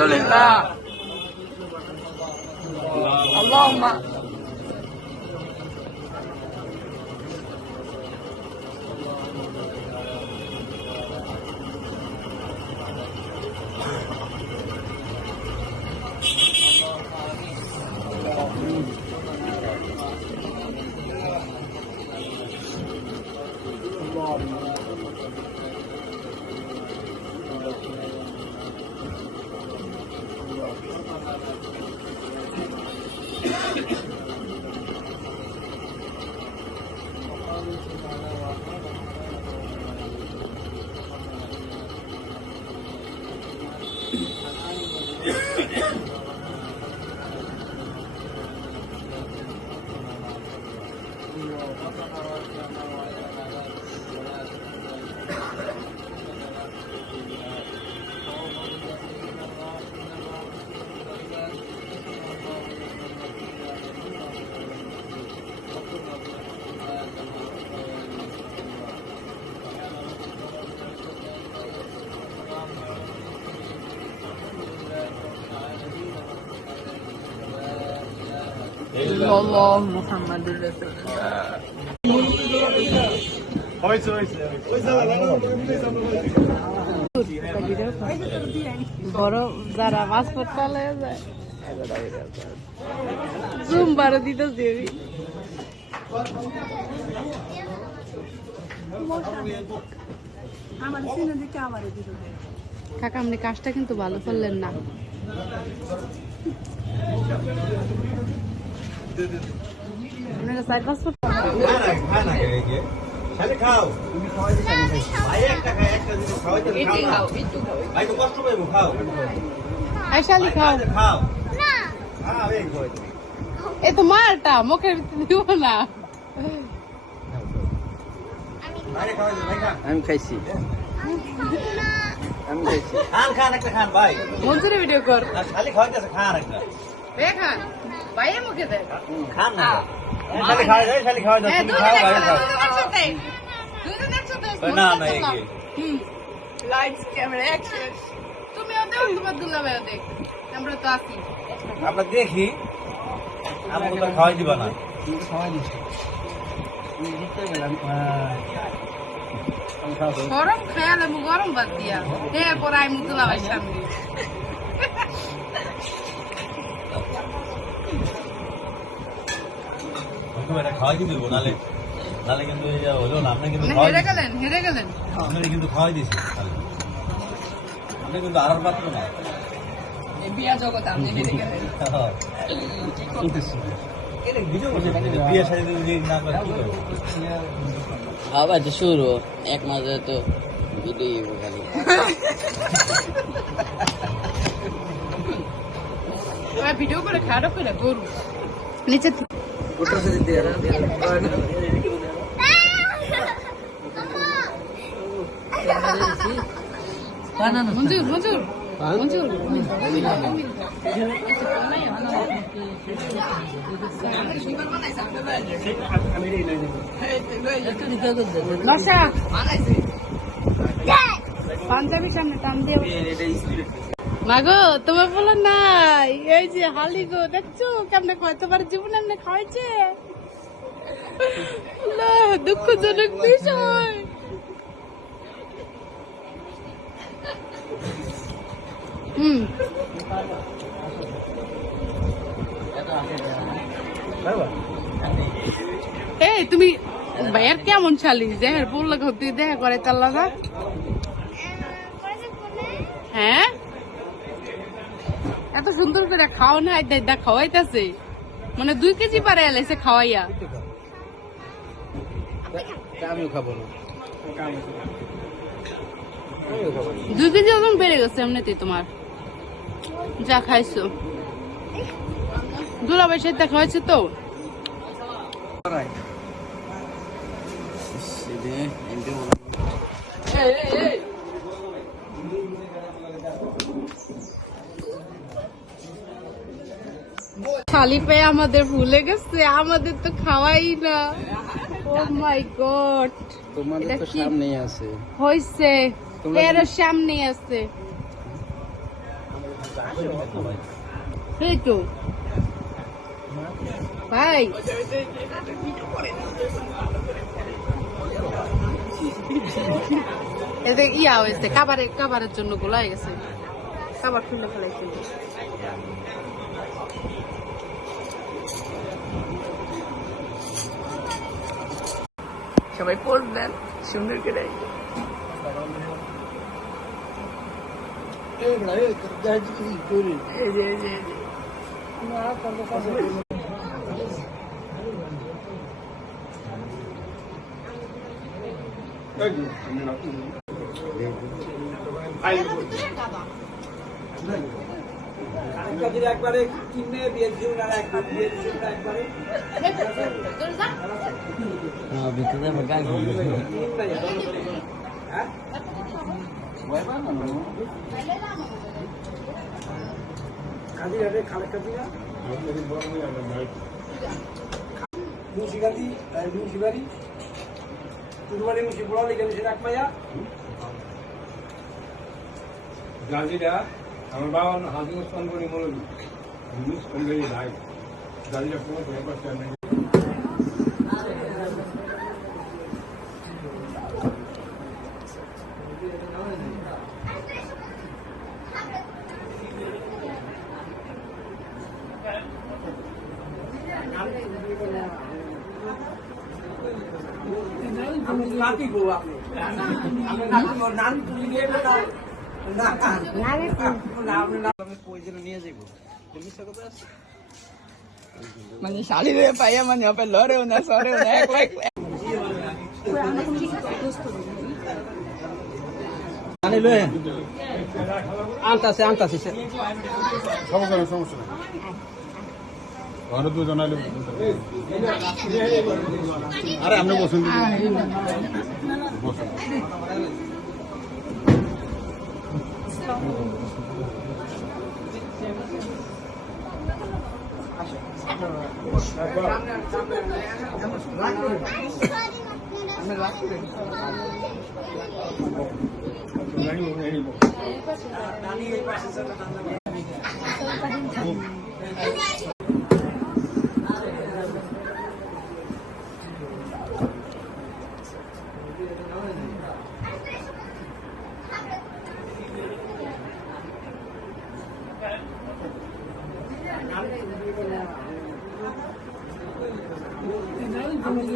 আলহামদুলিল্লাহ আল্লাহুম্মা Allah Muhammadur Rasulullah বড় যারা পাসপোর্ট চলে যায় জুম বারো দিতে দেবি কাকা আপনি কাজটা কিন্তু ভালো করলেন না আপনারা চার পাসপোর্ট খাও এ তো মারটা মুখের দিব না আমি খাইছি খান ভাই মঞ্জুরি ভিডিও কর খালি খাওয়াইতেছে খান একটা খান ভাই মুখে দে খান না খালি খাওয়া যায় খালি খাওয়া যায় তুমি খাও ভাই খাও দুজন একসাথে না না এই লাইটস ক্যামেরা অ্যাকশন তুমি ওদের তোমার দুলা ভাই দেখ আমরা তো আছি আমরা দেখি আমরা তো খাওয়াই দিবা না তুমি খাওয়াই দিছ তুমি দিতে গেলাম গরম খেয়ালে মু গরম বাদ দিয়া হে পরাই মু দুলা ভাই সামনে খাওয়াই দিব নালে নালে কিন্তু হলো না আপনি কিন্তু হেরে গেলেন আপনি কিন্তু খাওয়াই দিয়েছেন আপনি কিন্তু আর পাত্র না বিয়া জগৎ আপনি হেরে গেলেন বিয়ে সাথে যদি না করে কি করবো আবার তো শুরু এক মাসে তো ভিডিও খালি ভিডিও করে খারাপ করে গরু নিচে মঞ্জুর মঞ্জুর মঞ্জুর পাঞ্জাবি সামনে টান দিয়ে মাগো তোমার বলো নাই এই যে হালি গো দেখছো কেমনে খাওয়াই তোমার জীবন এমনি খাওয়াইছে দুঃখজনক বিষয় এই তুমি ভাইয়ার কেমন চালি দেহের বললে তুই দেখা করে চাল্লা না হ্যাঁ এত সুন্দর করে খাও না দাদা খাওয়াইতেছে মানে 2 কেজি পারে এলাইছে খাওয়াইয়া খাবো 2 কেজি ওজন বেড়ে গেছে এমনিতেই তোমার যা খাইছো দুলাভাই সাথে খাওয়াইছে তো খালি পেয়ে আমাদের ভুলে গেছে আমাদের তো খাওয়াই না ও মাই গড তোমাদের তো সামনেই আছে হইছে এর সামনেই আছে এই তো ভাই এতে ইয়া হয়েছে কাবারের জন্য গোলা গেছে কাবার খুলে ফেলাইছে সবাই পোস্ট দেন সুন্দর করে একবারে কিনে দিয়েছি একবারে মুন্সিবাড়ি চুরবাড়ি মুন্সি বড় লেগে গেছে এক মাইয়া গাজীরা আমার বাবা হাজির স্থান করে মনে জিনিস করে ভাই গাজীরা কোনো ব্যাপার নেই নাতি গো আপনি নাম তুলি দিয়ে মানে শাড়ি রে পাইয়া মানে ওপে লড়েও না সরেও না একলা একলা আনতাছে সমস্যা নেই ঘরে তো জানাইলে আরে আপনি বসুন বসুন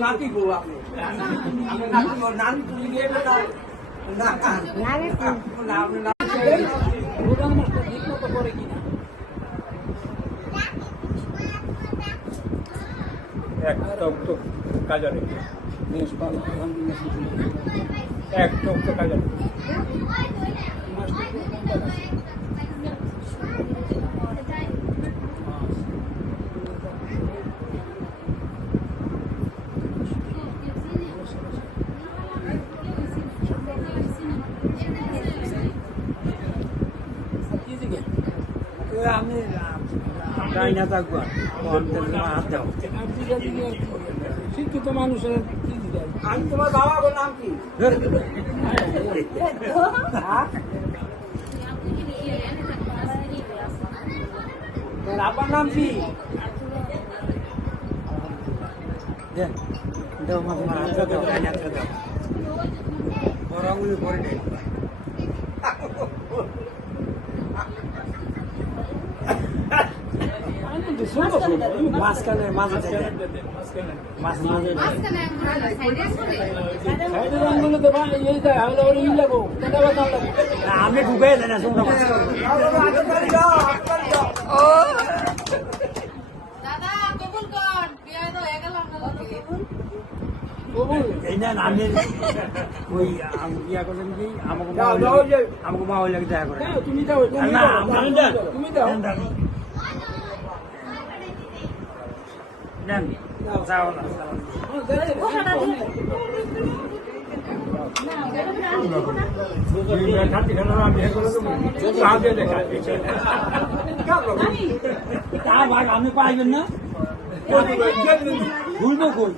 নাতি গো আপনি নাম তুলি দিয়ে এক টক কাজারে এক টক কাজারে আমি ডাইনা থাকবো হাত দাও শিক্ষিত মানুষের আমি তোমার বাবার নাম কি আপনার নাম কি দাও বড়গুলি করে নেই মাঝখানে মাঝে আমি ঢুকে দেয় না এই না আমি ওই ইয়া করলেন কি আমাকে মা হইলে দেখা করে তুমি দাও তুমি দাও নেন যাও না আমি পাইবেন না ভুলবো কই